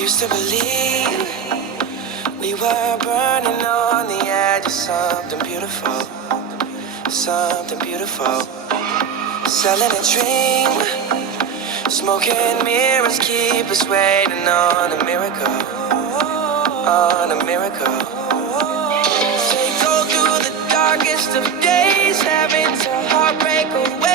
used to believe we were burning on the edge of something beautiful, something beautiful. Selling a dream, smoking mirrors keep us waiting on a miracle, on a miracle. They go through the darkest of days, having to heartbreak away.